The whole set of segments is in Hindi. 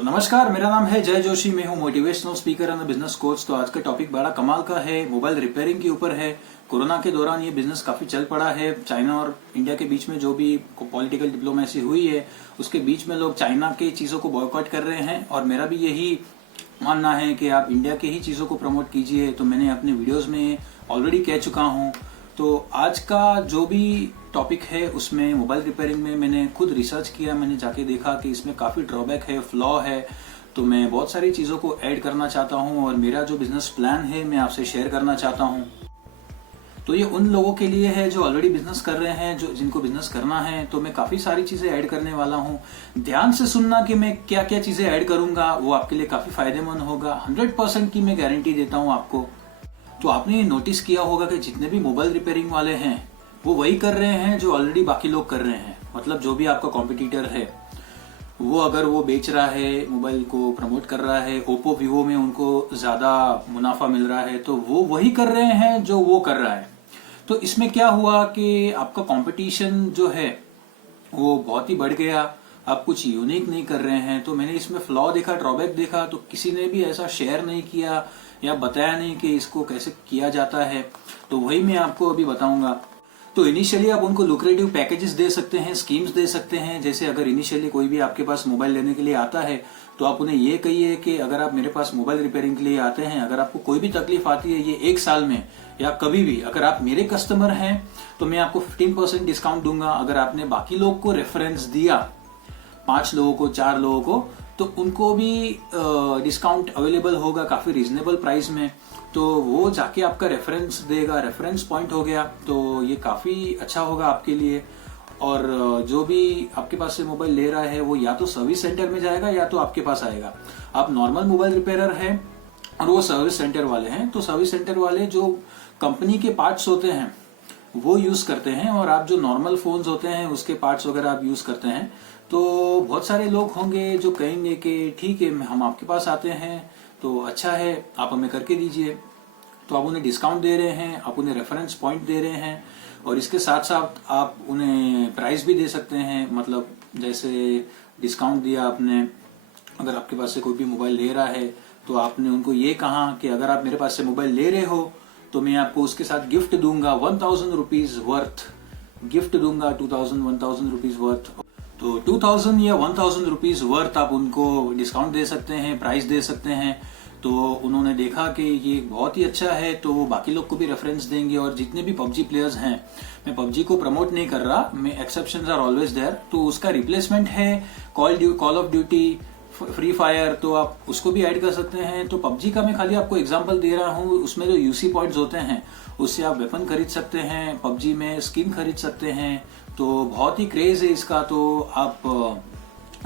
तो नमस्कार, मेरा नाम है जय जोशी। मैं हूं motivational speaker and business coach. तो आज का टॉपिक बड़ा कमाल का है, मोबाइल रिपेयरिंग के ऊपर है। कोरोना के दौरान ये बिजनेस काफी चल पड़ा है। चाइना और इंडिया के बीच में जो भी पॉलिटिकल डिप्लोमेसी हुई है, उसके बीच में लोग चाइना की चीजों को बॉयकॉट कर रहे हैं और मेरा भी यही मानना है कि आप इंडिया के ही चीजों को प्रमोट कीजिए। तो मैंने अपने वीडियोज में ऑलरेडी कह चुका हूं। तो आज का जो भी टॉपिक है उसमें मोबाइल रिपेयरिंग में मैंने खुद रिसर्च किया। मैंने जाके देखा कि इसमें काफी ड्रॉबैक है, फ्लॉ है। तो मैं बहुत सारी चीजों को ऐड करना चाहता हूं और मेरा जो बिजनेस प्लान है मैं आपसे शेयर करना चाहता हूं। तो ये उन लोगों के लिए है जो ऑलरेडी बिजनेस कर रहे हैं, जो जिनको बिजनेस करना है। तो मैं काफी सारी चीजें ऐड करने वाला हूं। ध्यान से सुनना कि मैं क्या क्या चीजें ऐड करूंगा, वो आपके लिए काफी फायदेमंद होगा। 100% की मैं गारंटी देता हूं आपको। तो आपने ये नोटिस किया होगा कि जितने भी मोबाइल रिपेयरिंग वाले हैं वो वही कर रहे हैं जो ऑलरेडी बाकी लोग कर रहे हैं। मतलब जो भी आपका कॉम्पिटिटर है वो अगर वो बेच रहा है, मोबाइल को प्रमोट कर रहा है, ओप्पो वीवो में उनको ज्यादा मुनाफा मिल रहा है, तो वो वही कर रहे हैं जो वो कर रहा है। तो इसमें क्या हुआ कि आपका कंपटीशन जो है वो बहुत ही बढ़ गया। आप कुछ यूनिक नहीं कर रहे हैं। तो मैंने इसमें फ्लॉ देखा, ड्रॉबैक देखा। तो किसी ने भी ऐसा शेयर नहीं किया या बताया नहीं कि इसको कैसे किया जाता है। तो वही मैं आपको अभी बताऊंगा। तो इनिशियली आप उनको लुक्रेटिव पैकेजेस दे सकते हैं, स्कीम्स दे सकते हैं। जैसे अगर इनिशियली कोई भी आपके पास मोबाइल लेने के लिए आता है तो आप उन्हें ये कहिए कि अगर आप मेरे पास मोबाइल रिपेयरिंग के लिए आते हैं, अगर आपको कोई भी तकलीफ आती है ये 1 साल में या कभी भी, अगर आप मेरे कस्टमर हैं तो मैं आपको 15% डिस्काउंट दूंगा। अगर आपने बाकी लोग को रेफरेंस दिया, 5 लोगों को, 4 लोगों को, तो उनको भी डिस्काउंट अवेलेबल होगा काफी रीजनेबल प्राइस में। तो वो जाके आपका रेफरेंस देगा, रेफरेंस पॉइंट हो गया। तो ये काफी अच्छा होगा आपके लिए। और जो भी आपके पास से मोबाइल ले रहा है वो या तो सर्विस सेंटर में जाएगा या तो आपके पास आएगा। आप नॉर्मल मोबाइल रिपेयरर हैं और वो सर्विस सेंटर वाले हैं, तो सर्विस सेंटर वाले जो कंपनी के पार्ट्स होते हैं वो यूज करते हैं और आप जो नॉर्मल फोन्स होते हैं उसके पार्ट्स वगैरह आप यूज करते हैं। तो बहुत सारे लोग होंगे जो कहेंगे कि ठीक है, हम आपके पास आते हैं तो अच्छा है, आप हमें करके दीजिए। तो आप उन्हें डिस्काउंट दे रहे हैं, आप उन्हें रेफरेंस पॉइंट दे रहे हैं और इसके साथ साथ आप उन्हें प्राइस भी दे सकते हैं। मतलब जैसे डिस्काउंट दिया आपने, अगर आपके पास से कोई भी मोबाइल ले रहा है तो आपने उनको ये कहा कि अगर आप मेरे पास से मोबाइल ले रहे हो तो मैं आपको उसके साथ गिफ्ट दूंगा 1000 रुपीज वर्थ, गिफ्ट दूंगा 1000 रुपीज वर्थ। तो 2000 या 1000 रुपीज वर्थ आप उनको डिस्काउंट दे सकते हैं, प्राइस दे सकते हैं। तो उन्होंने देखा कि ये बहुत ही अच्छा है तो वो बाकी लोग को भी रेफरेंस देंगे। और जितने भी पबजी प्लेयर्स हैं, मैं पबजी को प्रमोट नहीं कर रहा, मैं एक्सेप्शंस आर ऑलवेज देयर। तो उसका रिप्लेसमेंट है call of duty, free fire, तो आप उसको भी ऐड कर सकते हैं। तो पबजी का मैं खाली आपको एग्जांपल दे रहा हूँ। उसमें जो यूसी पॉइंट्स होते हैं उससे आप वेपन खरीद सकते हैं, पबजी में स्किन खरीद सकते हैं। तो बहुत ही क्रेज है इसका। तो आप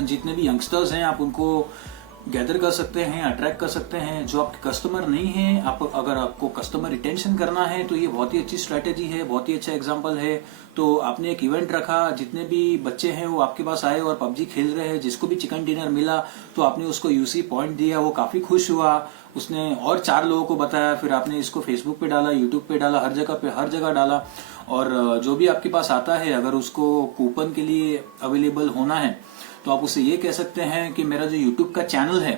जितने भी यंगस्टर्स हैं आप उनको गैदर कर सकते हैं, अट्रैक्ट कर सकते हैं। जो आपके कस्टमर नहीं है, आप अगर आपको कस्टमर रिटेंशन करना है तो ये बहुत ही अच्छी स्ट्रेटेजी है, बहुत ही अच्छा एग्जांपल है। तो आपने एक इवेंट रखा, जितने भी बच्चे हैं वो आपके पास आए और पबजी खेल रहे हैं, जिसको भी चिकन डिनर मिला तो आपने उसको यूसी पॉइंट दिया, वो काफी खुश हुआ। उसने और 4 लोगों को बताया, फिर आपने इसको फेसबुक पे डाला, यूट्यूब पे डाला, हर जगह डाला। और जो भी आपके पास आता है अगर उसको कूपन के लिए अवेलेबल होना है तो आप उससे ये कह सकते हैं कि मेरा जो यूट्यूब का चैनल है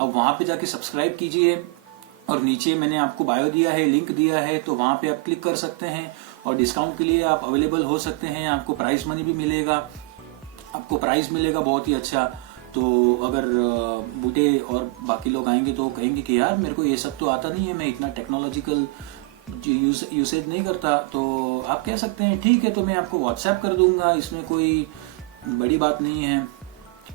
अब वहां पे जाके सब्सक्राइब कीजिए और नीचे मैंने आपको बायो दिया है, लिंक दिया है, तो वहां पे आप क्लिक कर सकते हैं और डिस्काउंट के लिए आप अवेलेबल हो सकते हैं। आपको प्राइस मनी भी मिलेगा, आपको प्राइस मिलेगा बहुत ही अच्छा। तो अगर बूटे और बाकी लोग आएंगे तो कहेंगे कि यार मेरे को ये सब तो आता नहीं है, मैं इतना टेक्नोलॉजिकल यूसेज नहीं करता। तो आप कह सकते हैं ठीक है, तो मैं आपको व्हाट्सएप कर दूंगा, इसमें कोई बड़ी बात नहीं है।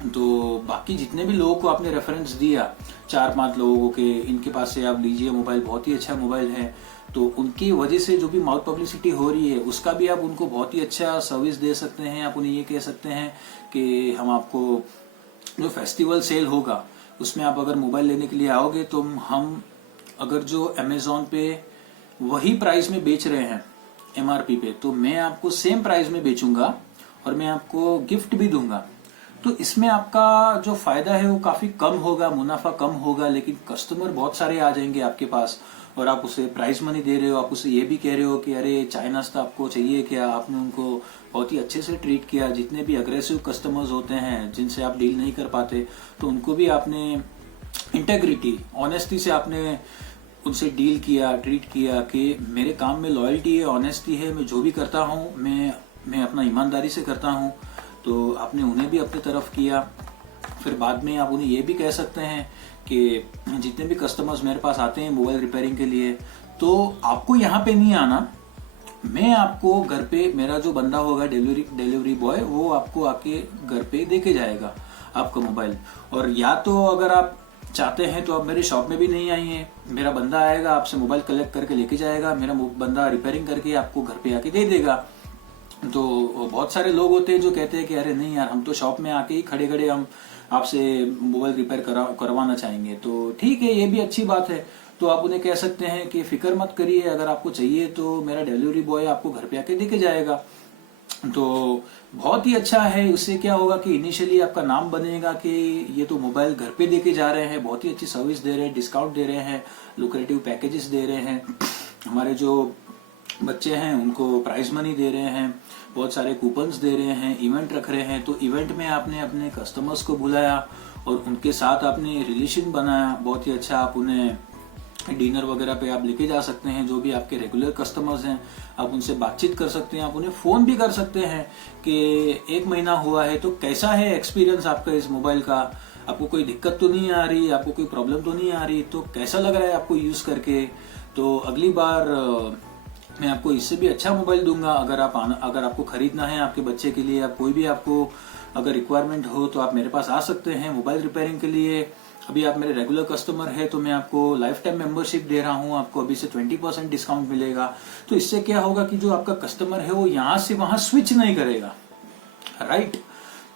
तो बाकी जितने भी लोगों को आपने रेफरेंस दिया, 4-5 लोगों के, इनके पास से आप लीजिए मोबाइल, बहुत ही अच्छा मोबाइल है। तो उनकी वजह से जो भी माउथ पब्लिसिटी हो रही है उसका भी आप उनको बहुत ही अच्छा सर्विस दे सकते हैं। आप उन्हें ये कह सकते हैं कि हम आपको जो फेस्टिवल सेल होगा उसमें आप अगर मोबाइल लेने के लिए आओगे तो हम अगर जो अमेजोन पे वही प्राइस में बेच रहे हैं एमआरपी पे, तो मैं आपको सेम प्राइस में बेचूंगा और मैं आपको गिफ्ट भी दूंगा। तो इसमें आपका जो फायदा है वो काफी कम होगा, मुनाफा कम होगा, लेकिन कस्टमर बहुत सारे आ जाएंगे आपके पास और आप उसे प्राइज मनी दे रहे हो, आप उसे ये भी कह रहे हो कि अरे चाय नाश्ता आपको चाहिए क्या, आपने उनको बहुत ही अच्छे से ट्रीट किया। जितने भी अग्रेसिव कस्टमर्स होते हैं जिनसे आप डील नहीं कर पाते, तो उनको भी आपने इंटेग्रिटी, ऑनेस्टी से आपने उनसे डील किया, ट्रीट किया कि मेरे काम में लॉयल्टी है, ऑनेस्टी है, मैं जो भी करता हूँ मैं अपना ईमानदारी से करता हूँ। तो आपने उन्हें भी अपनी तरफ किया। फिर बाद में आप उन्हें ये भी कह सकते हैं कि जितने भी कस्टमर्स मेरे पास आते हैं मोबाइल रिपेयरिंग के लिए, तो आपको यहाँ पे नहीं आना, मैं आपको घर पे, मेरा जो बंदा होगा डिलीवरी बॉय, वो आपको आके घर पे दे के जाएगा आपका मोबाइल। और या तो अगर आप चाहते हैं तो आप मेरे शॉप में भी नहीं आइए, मेरा बंदा आएगा, आपसे मोबाइल कलेक्ट करके लेके जाएगा, मेरा बंदा रिपेयरिंग करके आपको घर पे आके दे देगा। तो बहुत सारे लोग होते हैं जो कहते हैं कि अरे नहीं यार, हम तो शॉप में आके ही खड़े खड़े हम आपसे मोबाइल रिपेयर करवाना चाहेंगे। तो ठीक है, ये भी अच्छी बात है। तो आप उन्हें कह सकते हैं कि फिक्र मत करिए, अगर आपको चाहिए तो मेरा डिलीवरी बॉय आपको घर पे आके देके जाएगा। तो बहुत ही अच्छा है। उससे क्या होगा कि इनिशियली आपका नाम बनेगा कि ये तो मोबाइल घर पे देके जा रहे हैं, बहुत ही अच्छी सर्विस दे रहे हैं, डिस्काउंट दे रहे हैं, लुक्रेटिव पैकेजेस दे रहे हैं, हमारे जो बच्चे हैं उनको प्राइज मनी दे रहे हैं, बहुत सारे कूपन्स दे रहे हैं, इवेंट रख रहे हैं। तो इवेंट में आपने अपने कस्टमर्स को बुलाया और उनके साथ आपने रिलेशन बनाया, बहुत ही अच्छा। आप उन्हें डिनर वगैरह पे आप लेके जा सकते हैं, जो भी आपके रेगुलर कस्टमर्स हैं आप उनसे बातचीत कर सकते हैं, आप उन्हें फोन भी कर सकते हैं कि 1 महीना हुआ है तो कैसा है एक्सपीरियंस आपका इस मोबाइल का, आपको कोई दिक्कत तो नहीं आ रही, आपको कोई प्रॉब्लम तो नहीं आ रही, तो कैसा लग रहा है आपको यूज करके। तो अगली बार मैं आपको इससे भी अच्छा मोबाइल दूंगा। अगर आपको खरीदना है आपके बच्चे के लिए, आप कोई भी आपको अगर रिक्वायरमेंट हो तो आप मेरे पास आ सकते हैं मोबाइल रिपेयरिंग के लिए। अभी आप मेरे रेगुलर कस्टमर है तो मैं आपको लाइफ टाइम मेंबरशिप दे रहा हूं, आपको अभी से 20% डिस्काउंट मिलेगा। तो इससे क्या होगा कि जो आपका कस्टमर है वो यहां से वहां स्विच नहीं करेगा, राइट।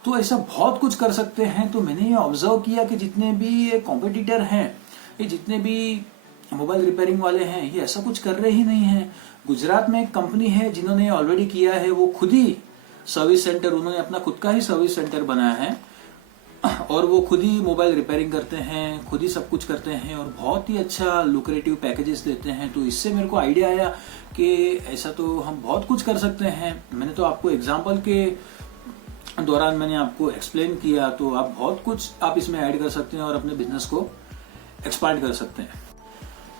तो ऐसा बहुत कुछ कर सकते हैं। तो मैंने ये ऑब्जर्व किया कि जितने भी ये कॉम्पिटिटर हैं, ये जितने भी मोबाइल रिपेयरिंग वाले हैं, ये ऐसा कुछ कर रहे ही नहीं है। गुजरात में एक कंपनी है जिन्होंने ऑलरेडी किया है, वो खुद ही सर्विस सेंटर, उन्होंने अपना खुद का ही सर्विस सेंटर बनाया है और वो खुद ही मोबाइल रिपेयरिंग करते हैं, खुद ही सब कुछ करते हैं और बहुत ही अच्छा लुक्रेटिव पैकेजेस देते हैं। तो इससे मेरे को आइडिया आया कि ऐसा तो हम बहुत कुछ कर सकते हैं। मैंने तो आपको एग्जांपल के दौरान मैंने आपको एक्सप्लेन किया, तो आप बहुत कुछ आप इसमें ऐड कर सकते हैं और अपने बिजनेस को एक्सपांड कर सकते हैं।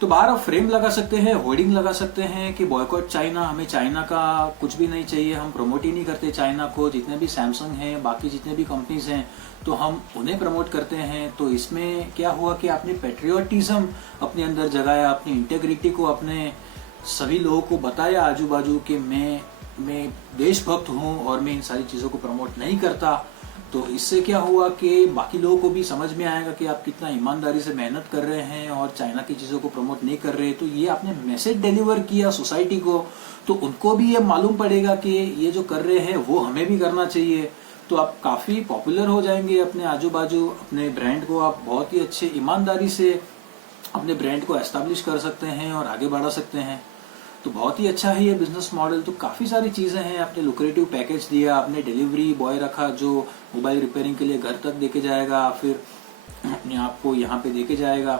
तो बाहर आप फ्रेम लगा सकते हैं, होर्डिंग लगा सकते हैं कि बॉयकॉट चाइना, हमें चाइना का कुछ भी नहीं चाहिए, हम प्रमोट ही नहीं करते चाइना को। जितने भी सैमसंग हैं, बाकी जितने भी कंपनीज हैं, तो हम उन्हें प्रमोट करते हैं। तो इसमें क्या हुआ कि आपने पेट्रियोटिज्म अपने अंदर जगाया, अपनी इंटेग्रिटी को अपने सभी लोगों को बताया आजू बाजू कि मैं देशभक्त हूँ और मैं इन सारी चीजों को प्रमोट नहीं करता। तो इससे क्या हुआ कि बाकी लोगों को भी समझ में आएगा कि आप कितना ईमानदारी से मेहनत कर रहे हैं और चाइना की चीजों को प्रमोट नहीं कर रहे। तो ये आपने मैसेज डिलीवर किया सोसाइटी को, तो उनको भी ये मालूम पड़ेगा कि ये जो कर रहे हैं वो हमें भी करना चाहिए। तो आप काफी पॉपुलर हो जाएंगे अपने आजू बाजू, अपने ब्रांड को आप बहुत ही अच्छे ईमानदारी से अपने ब्रांड को एस्टेब्लिश कर सकते हैं और आगे बढ़ा सकते हैं। तो बहुत ही अच्छा है ये बिजनेस मॉडल। तो काफी सारी चीजें हैं, आपने लुक्रेटिव पैकेज दिया, आपने डिलीवरी बॉय रखा जो मोबाइल रिपेयरिंग के लिए घर तक देके जाएगा, फिर अपने आप को यहाँ पे देके जाएगा,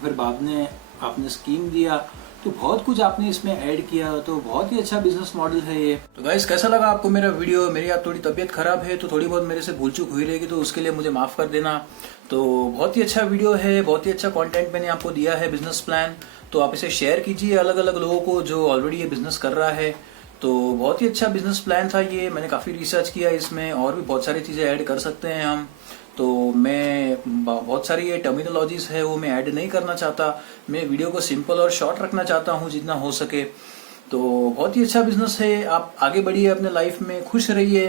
फिर बाद में आपने स्कीम दिया। तो बहुत कुछ आपने इसमें ऐड किया, तो बहुत ही अच्छा बिजनेस मॉडल है ये। तो गाइस, कैसा लगा आपको मेरा वीडियो? मेरी आप थोड़ी तबीयत खराब है तो थोड़ी बहुत मेरे से भूल चूक हुई रहेगी, तो उसके लिए मुझे माफ कर देना। तो बहुत ही अच्छा वीडियो है, बहुत ही अच्छा कंटेंट मैंने आपको दिया है, बिजनेस प्लान। तो आप इसे शेयर कीजिए अलग अलग लोगों को जो ऑलरेडी ये बिजनेस कर रहा है। तो बहुत ही अच्छा बिजनेस प्लान था ये, मैंने काफी रिसर्च किया इसमें, और भी बहुत सारी चीजें ऐड कर सकते हैं हम। तो मैं बहुत सारी ये टर्मिनोलॉजीज है वो मैं ऐड नहीं करना चाहता, मैं वीडियो को सिंपल और शॉर्ट रखना चाहता हूँ जितना हो सके। तो बहुत ही अच्छा बिजनेस है, आप आगे बढ़िए अपने लाइफ में, खुश रहिए।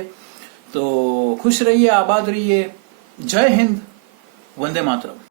तो खुश रहिए, आबाद रहिए। जय हिंद, वंदे मातरम।